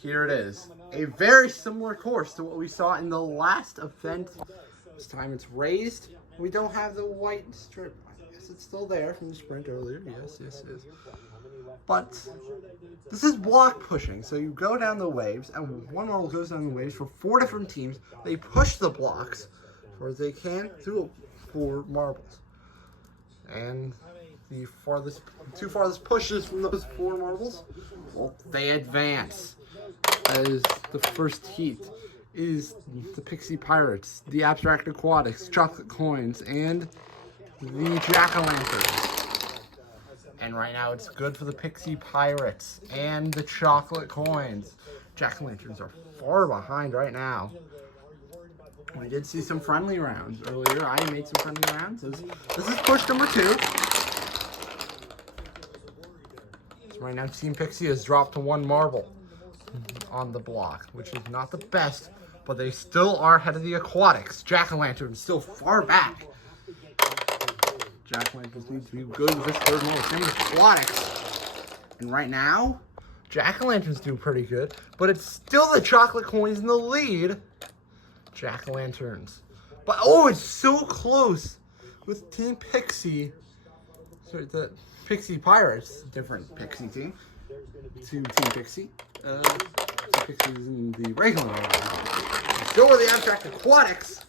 here it is. A very similar course to what we saw in the last event. This time it's raised. We don't have the white strip. I guess it's still there from the sprint earlier. Yes, it is. But this is block pushing. So you go down the waves, and one marble goes down the waves for 4 different teams. They push the blocks as far as they can through 4 marbles. And the two farthest pushes from those 4 marbles, well, they advance. As the first heat is the Pixie Pirates, the Abstract Aquatics, Chocolate Coins, and the Jack-O-Lanterns. And right now it's good for the Pixie Pirates and the Chocolate Coins. Jack-O-Lanterns are far behind right now. We did see some friendly rounds earlier. I made some friendly rounds. This is push number 2. So right now Team Pixie has dropped to 1 marble on the block, which is not the best, but they still are ahead of the Aquatics. Jack-O-Lantern still far back. Jack-O-Lanterns need to be good with this 3rd marble. Same as Aquatics. And right now, Jack-O-Lantern's doing pretty good, but it's still the Chocolate Coins in the lead. Jack-O-Lanterns. But oh, it's so close with Team Pixie. Sorry, the Pixie Pirates, different Pixie team, to Team Pixie. Pixie's in the regular one. So are the Abstract Aquatics,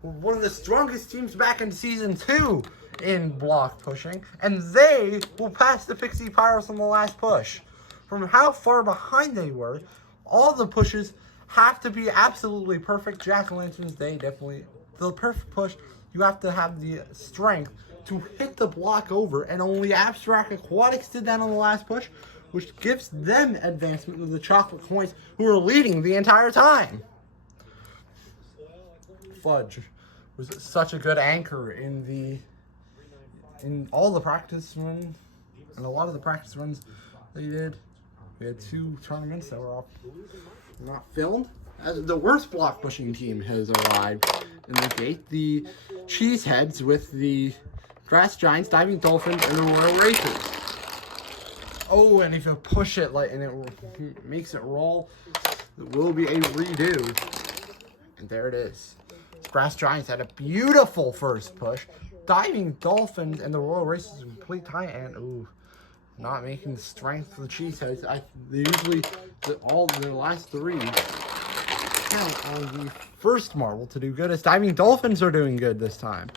one of the strongest teams back in Season 2 in block pushing, and they will pass the Pixie Pirates on the last push. From how far behind they were, all the pushes have to be absolutely perfect. Jack-O-Lanterns, the perfect push, you have to have the strength to hit the block over, and only Abstract Aquatics did that on the last push, which gives them advancement with the Chocolate Coins, who are leading the entire time. Fudge was such a good anchor in all the practice runs, and a lot of the practice runs they did. We had 2 tournaments that were all not filmed. As the worst block pushing team has arrived in the gate, the Cheeseheads with the Grass Giants, Diving Dolphins, and the Royal Racers. Oh, and if you push it and it makes it roll, it will be a redo. And there it is. Grass Giants had a beautiful first push. Diving Dolphins and the Royal Racers in complete tie, and ooh, not making the strength for the Cheeseheads. They usually all the last 3 count on the first marble to do good, as Diving Dolphins are doing good this time.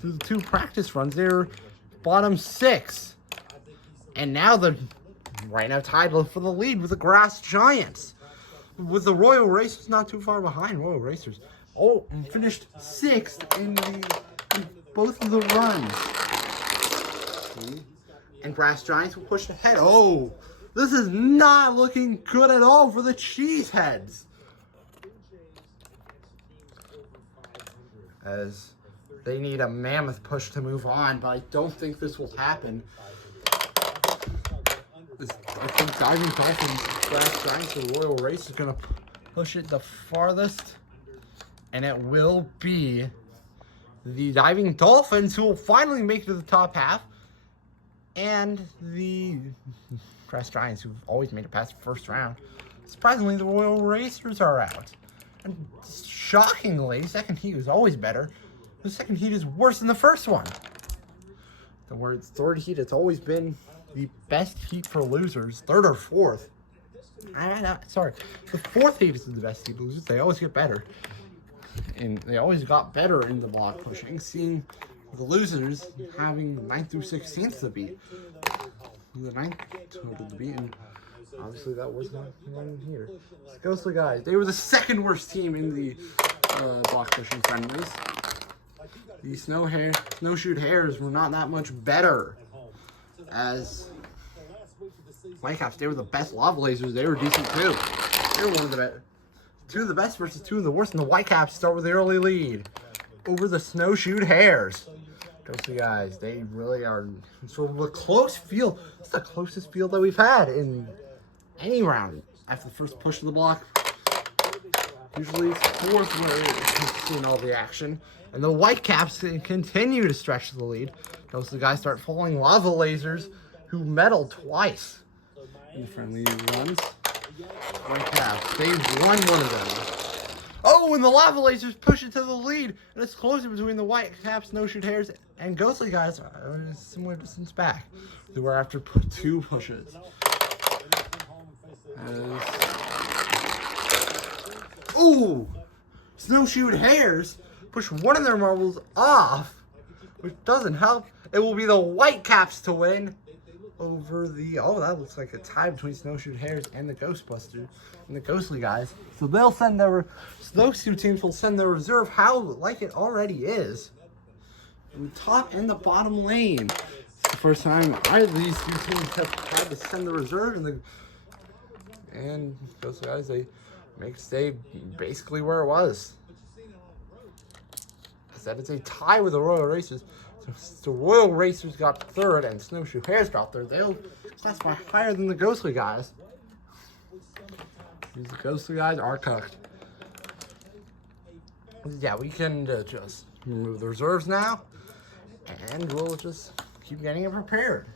Through the 2 practice runs, they're bottom 6. And now they're right now tied for the lead with the Grass Giants. With the Royal Racers not too far behind. Royal Racers, and finished 6th in both of the runs. And Grass Giants will push ahead. Oh, this is not looking good at all for the Cheeseheads. As they need a mammoth push to move on, but I don't think this will happen. I think Diving Dolphins, Grass Giants, the Royal Race is going to push it the farthest. And it will be the Diving Dolphins who will finally make it to the top half. And the Grass Giants, who've always made it past the first round. Surprisingly, the Royal Racers are out. And shockingly, second heat was always better. The second heat is worse than the first one. The third heat, it's always been the best heat for losers. 3rd or 4th. Sorry. The 4th heat is the best heat for losers. They always get better. And they always got better in the block pushing, seeing the losers having 9th through 16th to beat. The 9th total to beat, and obviously that was not one here. Ghostly guys, they were the 2nd worst team in the block pushing friendlies. The snowshoe hares were not that much better. As Whitecaps, they were the best lava lasers. They were decent too. They were one of the best. 2 of the best versus 2 of the worst, and the Whitecaps start with the early lead over the snowshoe hares. Ghostly guys, they really are. So the close field. It's the closest field that we've had in any round after the first push of the block. Usually it's 4th where we've seen all the action. And the Whitecaps continue to stretch the lead. Ghostly guys start falling lava lasers who medal twice in the friendly runs. They've won one of them. Oh, and the Lava Lasers push it to the lead. And it's closer between the Whitecaps, Snowshoe Hares, and Ghostly Guys. Similar distance back. They were after 2 pushes. Ooh! Snowshoe Hares push one of their marbles off, which doesn't help. It will be the Whitecaps to win over the, oh, that looks like a tie between Snowshoe Hares and the Ghostbusters and the Ghostly Guys. So they'll send their, so those 2 teams will send their reserve, how like it already is, in the top and the bottom lane. It's the first time either of these 2 teams have had to send the reserve, and Ghostly Guys, they stay basically where it was. I said it's a tie with the Royal Racers. So the Royal Racers got 3rd and Snowshoe Hares got 3rd. They'll classify higher than the Ghostly Guys. These Ghostly Guys are cooked. Yeah, we can just remove the reserves now, and we'll just keep getting it prepared.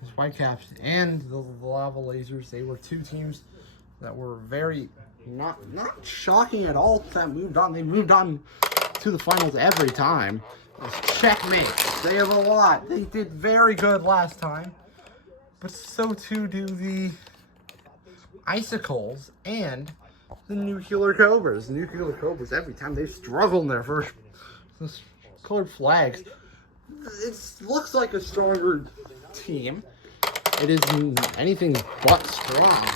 These Whitecaps and the Lava Lasers, they were 2 teams that were very not shocking at all that moved on. They moved on to the finals every time. Checkmate. They have a lot. They did very good last time, but so too do the Icicles and the Nuclear Cobras. The Nuclear Cobras, every time they struggle in their first colored flags, it looks like a stronger team. It is anything but strong.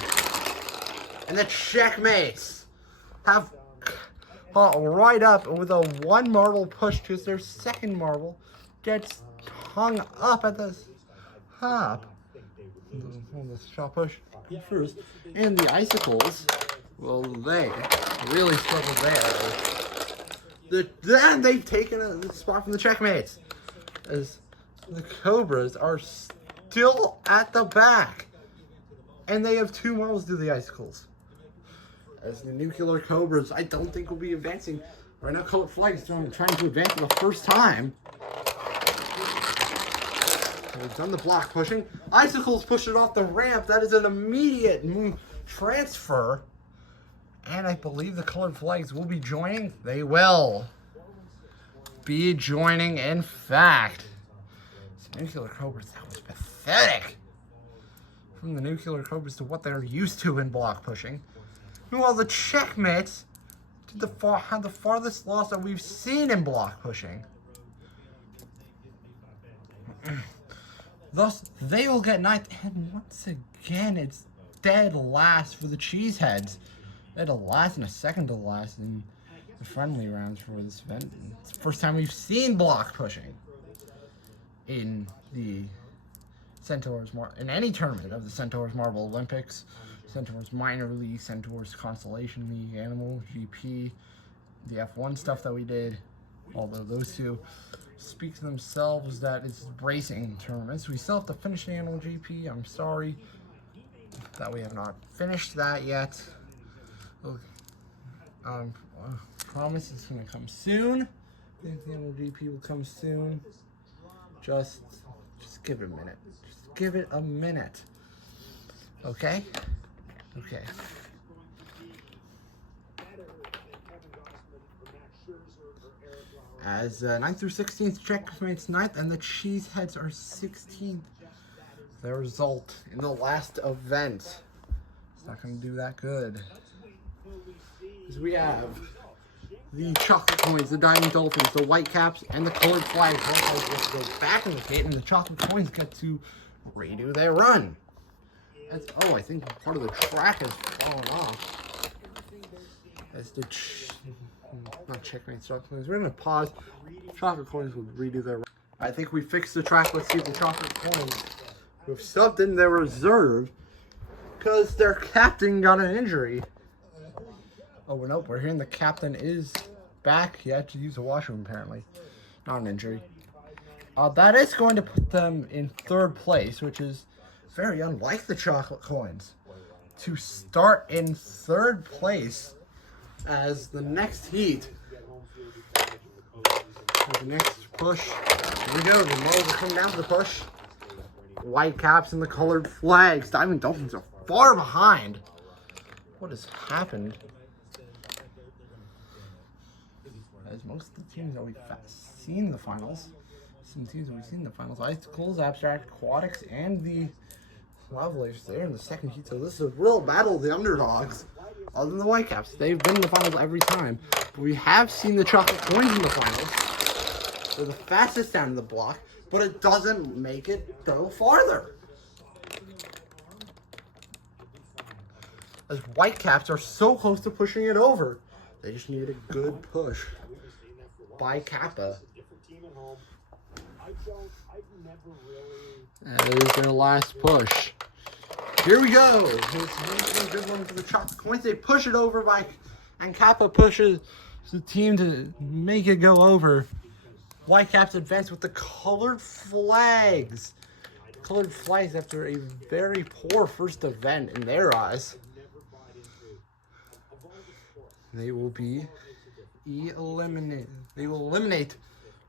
And the Checkmates have right up with a 1 marble push because their 2nd marble gets hung up at the top. The shot push first. And the Icicles, well, they really struggled there. Then they've taken a spot from the Checkmates, as the Cobras are still at the back. And they have 2 marbles to the Icicles. As the Nuclear Cobras, I don't think will be advancing. Right now, Colored Flag is trying to advance for the first time. They've done the block pushing. Icicles push it off the ramp. That is an immediate transfer. And I believe the Colored Flags will be joining. They will be joining, in fact. Nuclear Cobras, that was pathetic. From the Nuclear Cobras to what they're used to in block pushing. Meanwhile, the Checkmates had the farthest loss that we've seen in block pushing. Thus, they will get 9th, and once again, it's dead last for the Cheeseheads. They had a last and a second to last in the friendly rounds for this event. It's the first time we've seen block pushing in the Centaurs, in any tournament of the Centaurs Marble Olympics. Centaurs Minor League, Centaurs Constellation League, Animal GP, the F1 stuff that we did. Although those 2 speak to themselves that it's racing tournaments. We still have to finish the Animal GP. I'm sorry that we have not finished that yet. Promise it's going to come soon. I think the Animal GP will come soon. Just give it a minute. Just give it a minute. Okay? Okay. As 9th through 16th, Checkmates 9th, and the Cheeseheads are 16th. Their result in the last event. It's not going to do that good. As we have the Chocolate Coins, the Diamond Dolphins, the Whitecaps, and the Colored Flags. White Flags get to go back in the gate, and the Chocolate Coins get to redo their run. Oh, I think part of the track has fallen off. As the not Checkmates, Chocolate Coins. We're going to pause. Chocolate Coins will redo their run. I think we fixed the track. Let's see if the Chocolate Coins have subbed in their reserve because their captain got an injury. Oh, nope, we're hearing the captain is back. He had to use the washroom, apparently. Not an injury. That is going to put them in 3rd place, which is very unlike the Chocolate Coins. To start in 3rd place as the next heat. The next push. Here we go. The Marbles are coming down to the push. Whitecaps and the Colored Flags. Diamond Dolphins are far behind. what has happened. As most of the teams that we've seen in the finals, Icicles, Abstract Aquatics, and the Lavaliers, they're in the second heat. So this is a real battle of the underdogs. Other than the Whitecaps, they've been in the finals every time. But we have seen the Chocolate Coins in the finals. They're the fastest down in the block, but it doesn't make it go farther. As Whitecaps are so close to pushing it over. They just need a good push by Kappa. That is their last push. Here we go. Here's a good one for the Chocolate Coins. They push it over and Kappa pushes the team to make it go over. Whitecaps advance with the colored flags. Colored flags after a very poor first event in their eyes. They will be eliminated. They will eliminate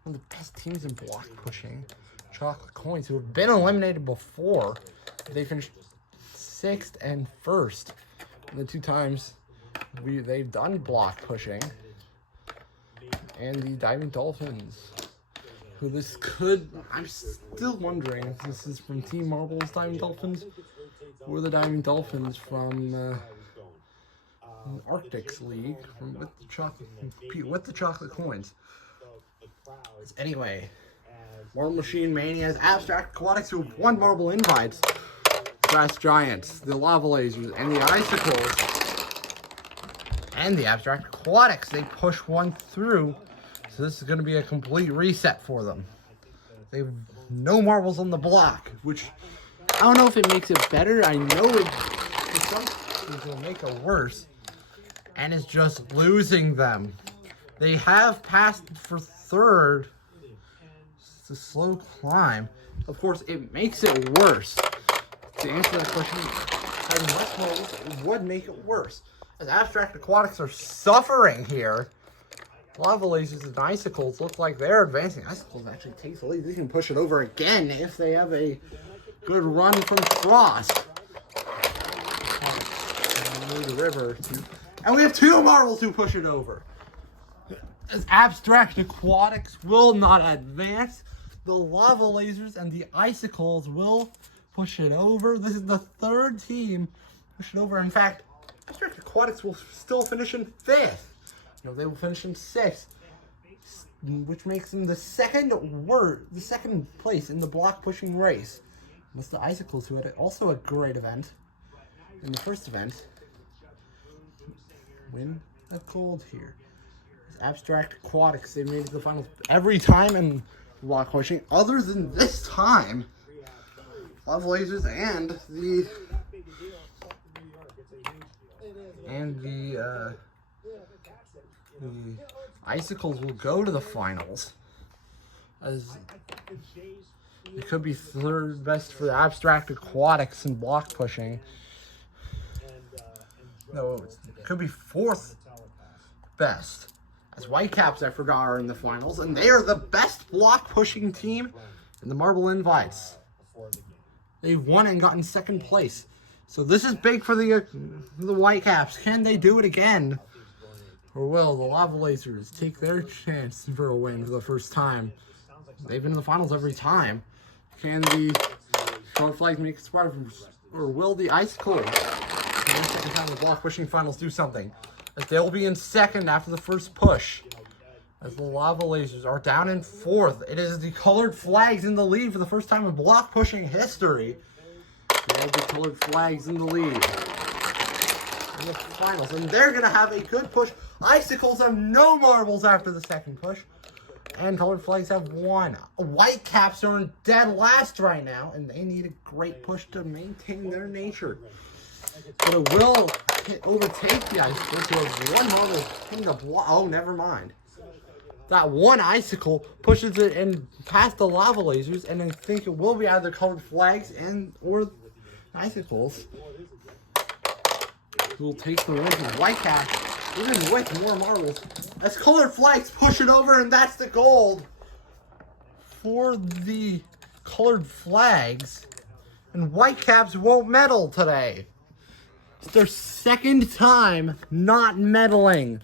one of the best teams in block pushing, Chocolate Coins, who have been eliminated before. They finished 6th and 1st. And the 2 times they've done block pushing. And the Diving Dolphins, who this could, I'm still wondering if this is from Team Marvel's Diving Dolphins or the Diving Dolphins from Arctic's League with the Chocolate Coins. Anyway, Marble Machine Mania has Abstract Aquatics, who have won Marble Invites. Grass Giants, the Lava Lasers, and the Icicles, and the Abstract Aquatics. They push one through, so this is going to be a complete reset for them. They have no marbles on the block, which I don't know if it makes it better. I know it will make it worse, and it's just losing them. They have passed for 3rd. It's a slow climb. Of course, it makes it worse. To answer that question, having less marbles would make it worse. As Abstract Aquatics are suffering here, Lava Lasers and Icicles look like they're advancing. Icicles actually takes the lead. They can push it over again if they have a good run from Frost. The river and we have 2 marbles to push it over. As Abstract Aquatics will not advance, the Lava Lasers and the Icicles will push it over. This is the 3rd team push it over. In fact, Abstract Aquatics will still finish in 5th. No, they will finish in 6th, which makes them the second place in the block pushing race. With the Icicles, who had also a great event in the first event, win a gold here. Abstract Aquatics, they made it to the finals every time in block pushing, other than this time. Lava Lasers and the Icicles will go to the finals, as it could be 3rd best for the Abstract Aquatics in block pushing. No, it could be 4th best, as Whitecaps, I forgot, are in the finals, and they are the best block pushing team in the Marble Invites. They've won and gotten 2nd place. So this is big for the Whitecaps. Can they do it again? Or will the Lava Lasers take their chance for a win for the first time? They've been in the finals every time. Can the Colored Flags make it surprise? Or will the Icicles, for the second time in the block pushing finals, do something? As they'll be in 2nd after the first push. As the Lava Lasers are down in 4th. It is the Colored Flags in the lead for the first time in block pushing history. There'll be Colored Flags in the lead in the finals. And they're going to have a good push. Icicles have no marbles after the 2nd push. And Colored Flags have 1. Whitecaps are in dead last right now. And they need a great push to maintain their nature. But it will overtake the Icicles, who have 1 marble in the block. Oh, never mind. That 1 Icicle pushes it in past the Lava Lasers, and I think it will be either Colored Flags or Icicles who will take the win from Whitecaps, even with more marbles. As Colored Flags push it over, and that's the gold for the Colored Flags. And Whitecaps won't medal today. It's their second time not medaling.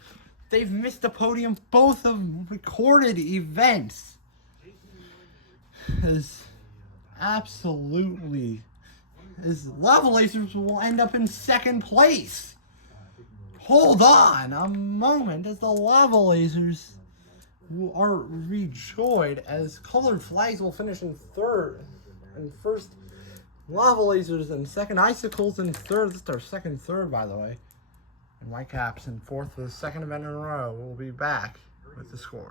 They've missed the podium both of recorded events. As absolutely, as Lavalacers will end up in second place. Hold on a moment as the Lavalacers are rejoiced as Colored Flags will finish in third and first. Lavalacers in second, Icicles in third. This is our second third, by the way. And Whitecaps in fourth for the second event in a row. We'll be back with the scores.